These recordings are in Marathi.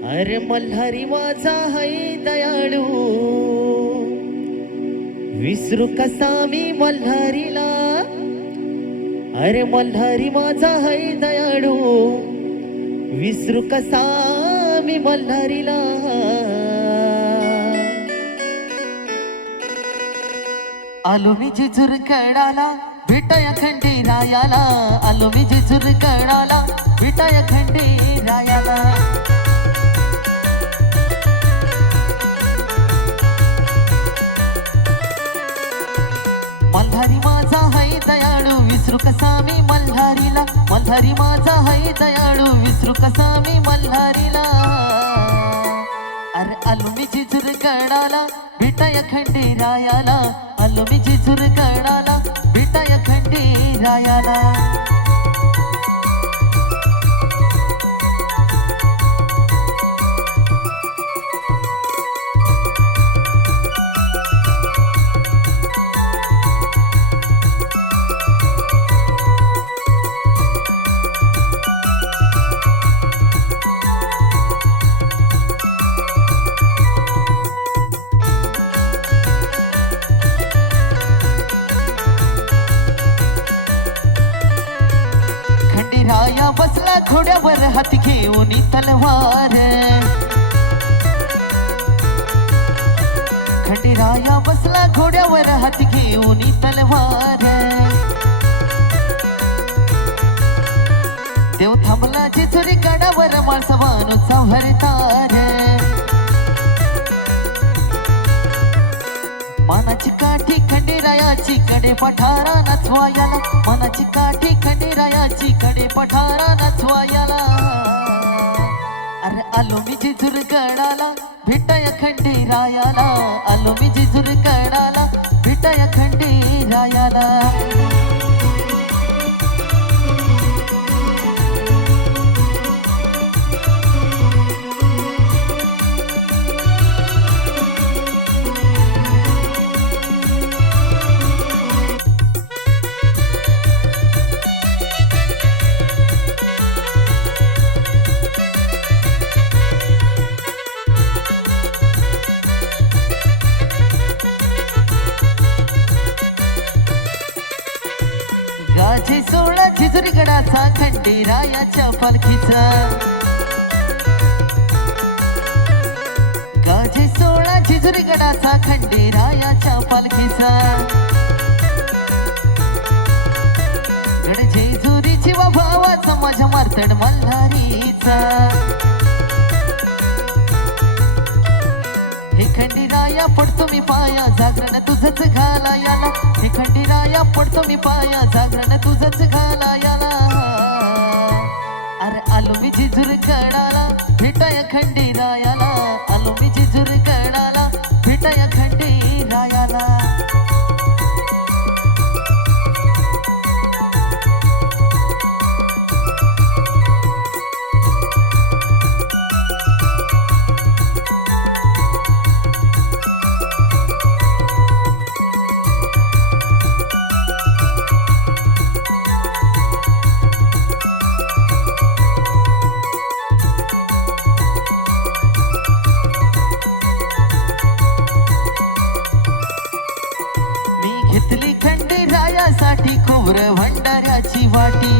अरे मल्हारी माझा हाय दयाळू, विसरू कसा मी मल्हारीला। अरे मल्हारी माझा हाय दयाळू, विसरू कसा मी मल्हारीला। आलो मी जेजूर कडाला भेटाया खंडेरायाला, आलो मी जेजूर कडाला भेटाया खंडेरायाला। मल्हारी माझा हाय दयाळू, विसरू कसा मी मल्हारीला। मल्हारी माझा हाय दयाळू, विसरू कसा मी मल्हारीला। अरे आलो मी जेजूर कडाला भेटाया खंडेरायाला, आलो मी जेजूर कडाला भेटाया खंडेरायाला। खंडेराया बसला घोड्यावर हाती घेऊन तलवार। खंडेराया बसला घोड्यावर हाती घेऊन तलवार। देव थांबला जेजुरी गडावर माळसा बाणूचा भरतार। मनाची काठी खंडेरायाची कडे पठारा नाचवायाला, मनाची काठी खंडेरायाची कडे पठारा नाचवायाला। अरे आलो मी जेजूर गडाला भेटाया खंडेरायाला, आलो मी जेजूर गडाला भेटाया खंडेरायाला। गाजे सोळा जेजुरी गडाचा खंडेरायाच्या पालखीचा। गाजे सोळा जेजुरी गडाचा खंडेरायाच्या पालखीचा। गड जेजुरीची वा भावाचा माझ्या मारतड मल्हारीचा। हे खंडेराया पडतो मी पाया जागरण तुझंच घालायाला। हे खंडेराया पडतो मी पाया जागरण तुझंच घालायाला। अरे आलो मी जेजूर गडाला भेटाया खंडेरायाला, आलो मी जेजूर गडाला भेटाया खंडेरायाला। घेतली खंडेरायासाठी खोबर भंडाऱ्याची वाटी।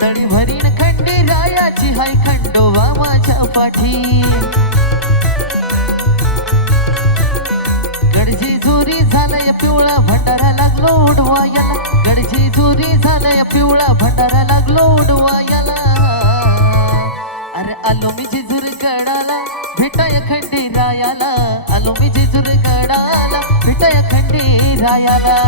तळी भरीन खंडेरायाची हाय खंडोबा माझ्या पाठी। गड जेजुरी झालंय पिवळा भंडारा लागलो उडवायाला, गड जेजुरी झालंय पिवळा भंडारा लागलो उडवायाला। अरे आलो मी जेजूर गडाला भेटाया खंडेरायाला, आलो मी जेजूर गडाला भेटाया खंडेरायाला।